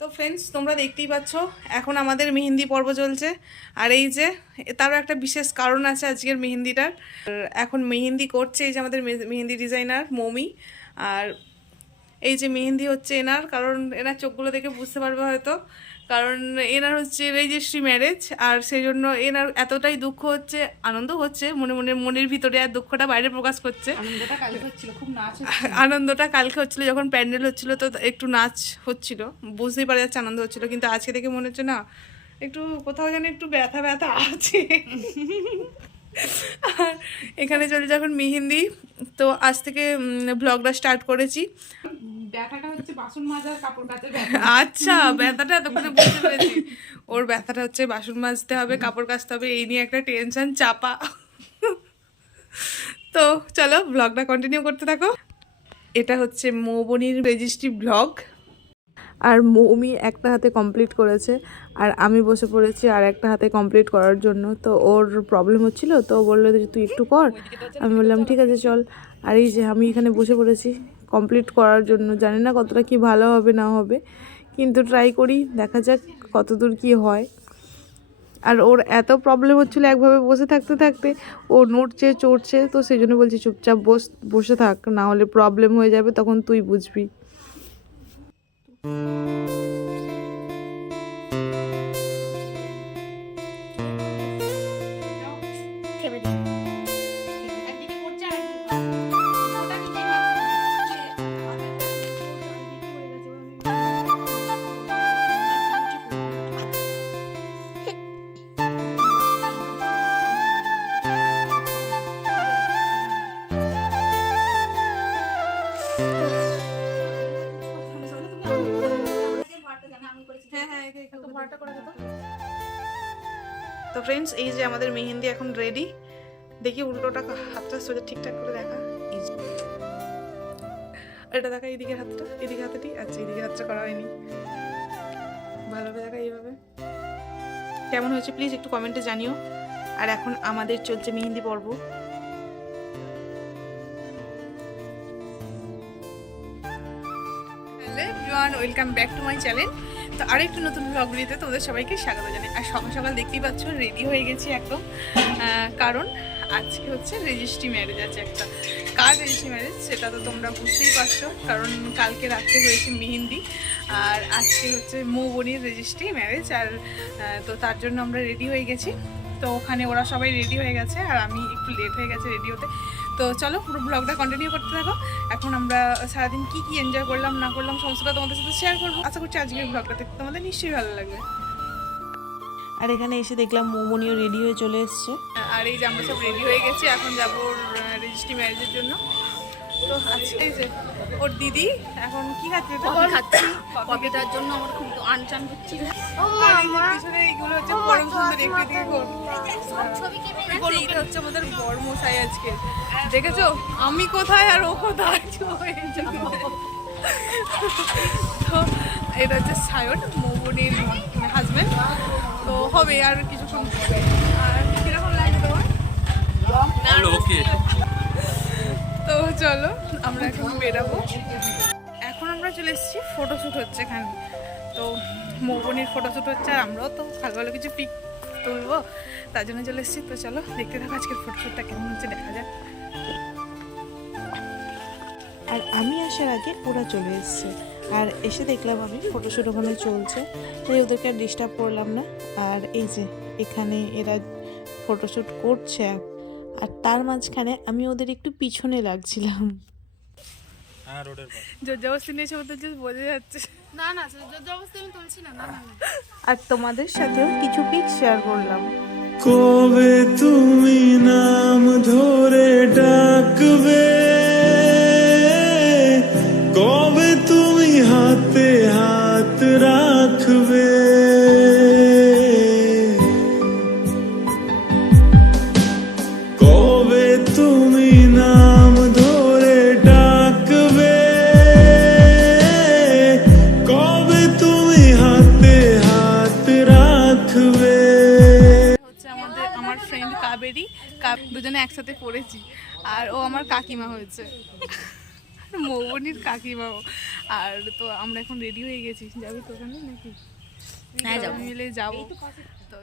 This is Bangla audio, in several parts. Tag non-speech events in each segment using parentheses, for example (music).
তো ফ্রেন্ডস তোমরা দেখতেই পাচ্ছ, এখন আমাদের মেহেন্দি পর্ব চলছে। আর এই যে, তারও একটা বিশেষ কারণ আছে আজকের মেহেন্দিটার। এখন মেহেন্দি করছে এই যে আমাদের মেহেন্দি ডিজাইনার মমি। আর এই যে মেহেন্দি হচ্ছে এনার, কারণ এনার চোখগুলো দেখে বুঝতে পারবে হয়তো। কারণ এনার হচ্ছে রেজিস্ট্রি ম্যারেজ আর সেই জন্য এনার এতটাই দুঃখ হচ্ছে আনন্দ হচ্ছে মনে মনে মনের ভিতরে আর দুঃখটা বাইরে প্রকাশ করছে। আনন্দটা কালকে হচ্ছিল খুব (laughs) আনন্দটা কালকে হচ্ছিল যখন প্যান্ডেল হচ্ছিল তো একটু নাচ হচ্ছিল বুঝতেই পারা যাচ্ছে আনন্দ হচ্ছিল কিন্তু আজকে দেখে মনে হচ্ছে না একটু কোথাও যেন একটু ব্যথা ব্যথা আছে। (laughs) আর এখানে চলে যখন মেহেন্দি তো আজ থেকে ব্লগটা স্টার্ট করেছি। ব্যথাটা হচ্ছে বাসন মাজার কাপড় কাচে আচ্ছা ব্যথাটা এতক্ষণে বুঝতে পেরেছি। ওর ব্যথাটা হচ্ছে বাসন মাজতে হবে কাপড় কাচতে হবে এই নিয়ে একটা টেনশন চাপা। তো চলো ব্লগটা কন্টিনিউ করতে থাকো। এটা হচ্ছে মৌবনির রেজিস্ট্রি ব্লগ আর মৌমি একটা হাতে কমপ্লিট করেছে আর আমি বসে পড়েছি আর একটা হাতে কমপ্লিট করার জন্য। তো ওর প্রবলেম হচ্ছিল তো বলল যে তুই একটু কর। আমি বললাম ঠিক আছে চল। আর এই যে আমি এখানে বসে পড়েছি। কমপ্লিট করার জন্য। জানি না কতটা কি ভালো হবে, না হবে। কিন্তু ট্রাই করি, দেখা যাক কতদূর কি হয়। আর ওর এত প্রবলেম হচ্ছিল একভাবে বসে থাকতে থাকতে। ও নড়ছে, চড়ছে, তো সেই জন্য বলছি চুপচাপ বস, বসে থাক, না হলে প্রবলেম হয়ে যাবে, তখন তুই বুঝবি। তো ফ্রেন্ডস এই যে আমাদের মেহেন্দি এখন রেডি দেখি উল্টোটা হাতটা সোজা ঠিকঠাক করে দেখা। এই যে। এটা দেখা এইদিকের হাতটা এদিকে হাতটি। আচ্ছা এদিকে হাতটা করা হয়নি। ভালোভাবে দেখা এইভাবে। কেমন হয়েছে? প্লিজ একটু কমেন্টে জানিও। আর এখন আমাদের চলছে মেহেন্দি পর্ব। Welcome back to my channel তো আরও একটু নতুন ব্লগ ভিডিওতে তোমাদের সবাইকে স্বাগত জানাই। আর সকাল সকাল দেখতেই পাচ্ছ রেডি হয়ে গেছি একদম। কারণ আজকে হচ্ছে রেজিস্ট্রি ম্যারেজ আছে একটা। কার রেজিস্ট্রি ম্যারেজ সেটা তো তোমরা বুঝতেই পারছ, কারণ কালকে রাত্রে হয়েছে মেহেন্দি। আর আজকে হচ্ছে মৌবনির রেজিস্ট্রি ম্যারেজ আর তো তার জন্য আমরা রেডি হয়ে গেছি। তো ওখানে ওরা সবাই রেডি হয়ে গেছে, আর আমি একটু লেট হয়ে গেছে রেডি হতে। তো চলো পুরো ব্লগটা কন্টিনিউ করতে থাকো। এখন আমরা সারাদিন কি কি এনজয় করলাম না করলাম সমস্তটা তোমাদের সাথে শেয়ার করব। আশা করছি আজকের ব্লগটা দেখতে তোমাদের নিশ্চয়ই ভালো লাগবে। আর এখানে এসে দেখলাম মোমনিও রেডি হয়ে চলে এসছে। আর এই যে আমরা সব রেডি হয়ে গেছি এখন যাব রেজিস্ট্রি ম্যারেজের জন্য। তো আজকে যে ওর দিদি এখন কি খাচ্ছে? কফি খাচ্ছি। কফিটার জন্য আমার খুব আনচান এই পিছনে এইগুলো হচ্ছে পরম সুন্দর একটু দিকে ঘোর বলো এটা হচ্ছে আমাদের বড় মশাই আজকে। দেখেছ? আমি কোথায় আর ও কোথায়। তো এটা হচ্ছে সায়ন মৌবনির হাজবেন্ড তো হবে আর কিছুক্ষণ। আর কীরকম লাগবে তোমার? ওকে চলো, আমরা এখন বেরাবো। এখন আমরা চলে এসেছি ফটোশ্যুট হচ্ছে এখানে। তো মৌবনির ফটোশ্যুট হচ্ছে আর আমরাও তো ভালো ভালো কিছু পিক তুলবো। তার জন্য চলে এসেছি। তো চলো, দেখতে থাকো আজকের ফটোশ্যুটটা কেমন হচ্ছে, দেখা যাক। আর আমি আসার আগে ওরা চলে এসছে। আর এসে দেখলাম আমি ফটোশ্যুট ওখানে চলছে। তাই ওদেরকে আর ডিস্টার্ব করলাম না। আর এই যে, এখানে এরা ফটোশ্যুট করছে আর তার মাঝখানে আমি ওদের একটু পিছনে লাগছিলাম। আর তোমাদের সাথেও কিছু পিক শেয়ার করলাম। কবে তুমি নাম ধরে ডাকবে? দুজনে একসাথে পড়েছি। আর ও আমার কাকিমা হয়েছে। মৌবনির কাকিমাও। আর তো আমরা এখন রেডি হয়ে গেছি। যাবি তো ওখানে নাকি? হ্যাঁ যাব। মিলে যাব। তো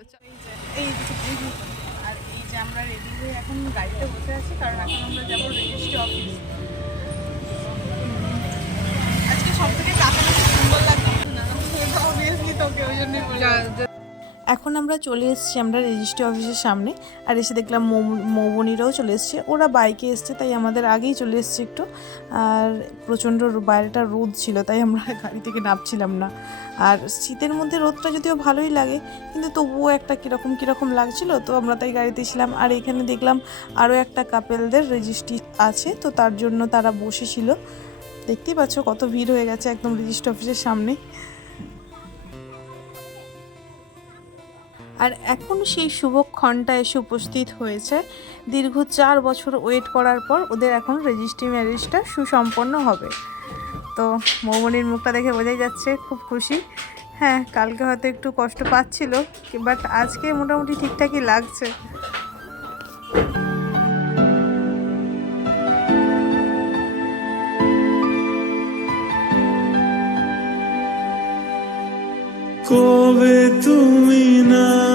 এই এই যে আর এই যে আমরা রেডি হয়ে এখন গাড়িতে বসে আছি কারণ এখন আমরা যাব রেজিস্ট্রি অফিস আজকে সব থেকে কাকাটা সুন্দর লাগছে। না অবভিয়াসলি তোকে ওই জন্যই বলে এখন আমরা চলে এসেছি আমরা রেজিস্ট্রি অফিসের সামনে, আর এসে দেখলাম মৌবনিরাও চলে এসছে। ওরা বাইকে এসছে, তাই আমাদের আগেই চলে এসছে একটু। আর প্রচণ্ড বাইরেটা রোদ ছিল, তাই আমরা (laughs) গাড়ি থেকে নামছিলাম না। আর শীতের মধ্যে রোদটা যদিও ভালোই লাগে, কিন্তু তবুও একটা কীরকম কীরকম লাগছিল, তো আমরা তাই গাড়িতে ছিলাম। আর এখানে দেখলাম আরও একটা কাপেলদের রেজিস্ট্রি আছে, তো তার জন্য তারা বসেছিল। দেখতেই পাচ্ছ কত ভিড় হয়ে গেছে একদম রেজিস্ট্রি অফিসের সামনে। আর এখন সেই শুভক্ষণটা এসে উপস্থিত হয়েছে। দীর্ঘ চার বছর ওয়েট করার পর ওদের এখন রেজিস্ট্রি ম্যারেজটা সুসম্পন্ন হবে। তো মৌমনির মুখটা দেখে বোঝাই যাচ্ছে খুব খুশি। হ্যাঁ কালকে হয়তো একটু কষ্ট পাচ্ছিল বাট আজকে মোটামুটি ঠিকঠাকই লাগছে। কবে তুমি নাম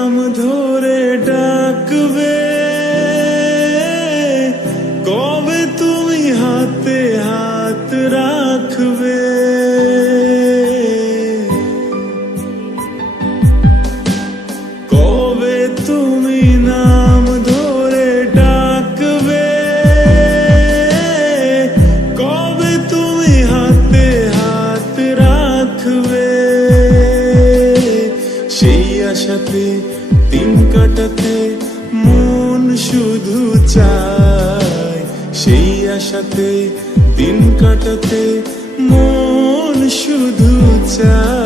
আশাতে দিন কাটাতে মন শুধু চায়।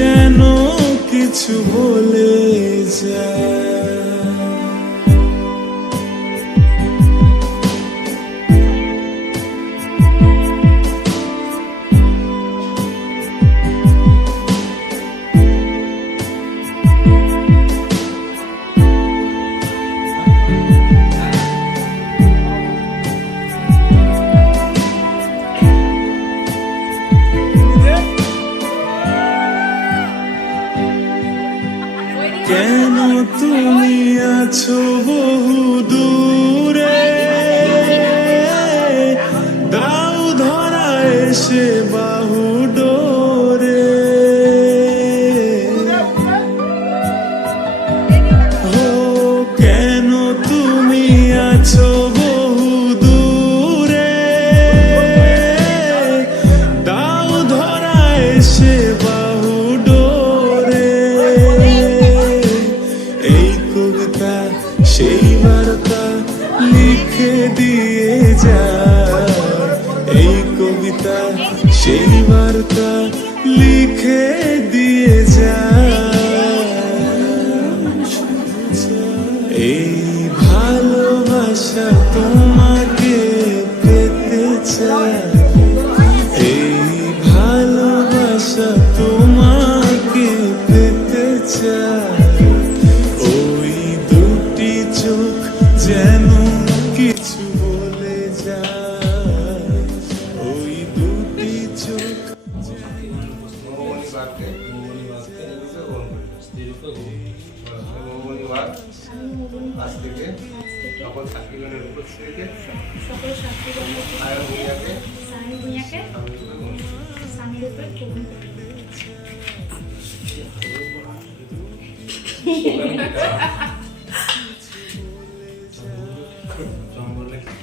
যেন কিছু বলে যায়। আছো বহু দূরে দাও ধরা এসে বাহু ডোরে। ও কেন তুমি আছো আজ থেকে সকল সাক্ষীগণের উপর থেকে সকল আয়ন স্বামী ভূঁইয়াকে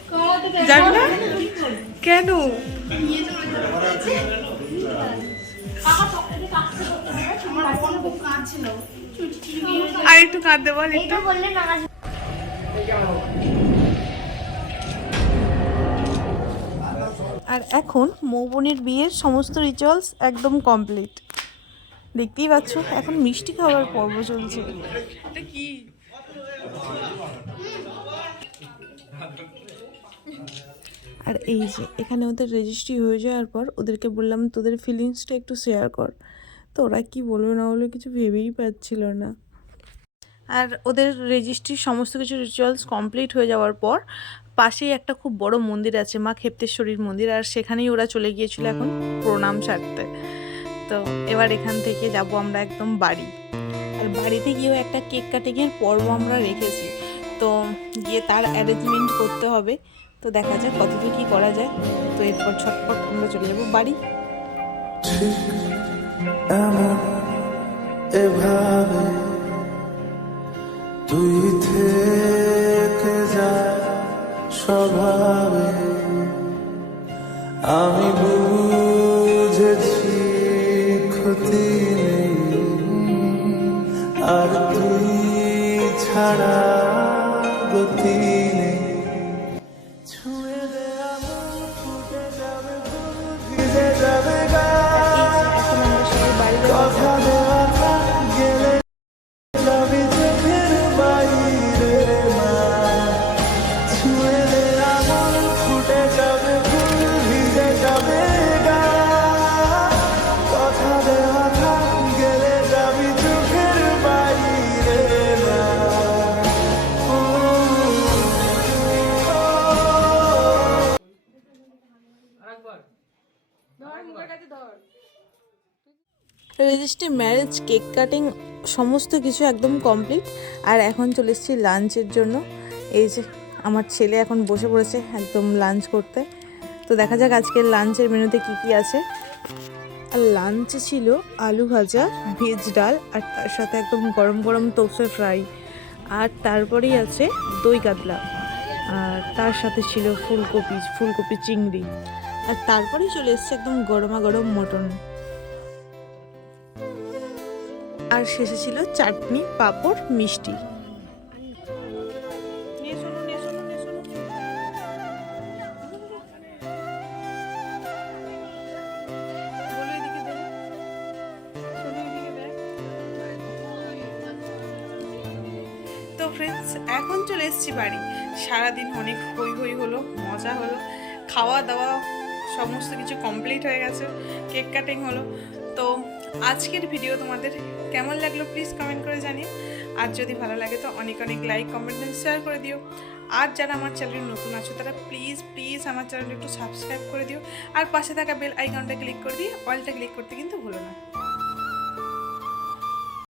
গ্রহণ না? কেন? আর একটু কাঁদতে বল একটু। বললে আর এখন মৌবনির বিয়ের সমস্ত রিচুয়ালস একদম কমপ্লিট দেখতেই পাচ্ছ এখন মিষ্টি খাওয়ার পর্ব চলছে। এটা কি? আর এই যে, এখানে ওদের রেজিস্ট্রি হয়ে যাওয়ার পর ওদেরকে বললাম, তোদের ফিলিংসটা একটু শেয়ার কর। তো ওরা কি বলবে না বলবে কিছু ভেবেই পাচ্ছিল না। আর ওদের রেজিস্ট্রির সমস্ত কিছু রিচুয়ালস কমপ্লিট হয়ে যাওয়ার পর পাশেই একটা খুব বড় মন্দির আছে, মা ক্ষেপ্তেশ্বরীর মন্দির, আর সেখানেই ওরা চলে গিয়েছিল এখন প্রণাম সারতে। তো এবার এখান থেকে যাব আমরা একদম বাড়ি। আর বাড়িতে গিয়েও একটা কেক কাটিংয়ের পর্ব আমরা রেখেছি। তো গিয়ে তার অ্যারেঞ্জমেন্ট করতে হবে। তো দেখা যাক কতদূর কী করা যায়। তো এরপর ছটপট আমরা চলে যাব বাড়ি। এভাবে তুই থেকে যা স্বভাবে আমি বুঝেছি ক্ষতি নেই, আর তুই ছাড়া গতি রেজিস্ট্রি ম্যারেজ কেক কাটিং সমস্ত কিছু একদম কমপ্লিট আর এখন চলে এসেছি লাঞ্চের জন্য। এই যে, আমার ছেলে এখন বসে পড়েছে একদম লাঞ্চ করতে। তো দেখা যাক আজকের লাঞ্চের মেনুতে কি কি আছে। আর লাঞ্চে ছিল আলু ভাজা ভেজ ডাল, আর তার সাথে একদম গরম গরম তোফে ফ্রাই আর তারপরেই আছে দই কাতলা। আর তার সাথে ছিল ফুলকপি ফুলকপি চিংড়ি। আর তারপরেই চলে এসছে একদম গরমা গরম মটন। আর শেষে ছিল চাটনি, পাঁপড়, মিষ্টি। ফ্রেন্ডস এখন চলে এসেছি বাড়ি। সারাদিন অনেক হই হই হলো, মজা হলো। খাওয়া দাওয়া সমস্ত কিছু কমপ্লিট হয়ে গেছে। কেক কাটিং হলো। তো আজকের ভিডিও তোমাদের কেমন লাগল প্লিজ কমেন্ট করে জানিও। আর যদি ভালো লাগে তো অনেক অনেক লাইক কমেন্ট শেয়ার করে দিও। আর যারা আমার চ্যানেলে নতুন আছো, তারা প্লিজ প্লিজ আমার চ্যানেলটা একটু সাবস্ক্রাইব করে দিও। আর পাশে থাকা বেল আইকনটা ক্লিক করে দিয়ে অয়েলটা ক্লিক করতে কিন্তু ভুলো না।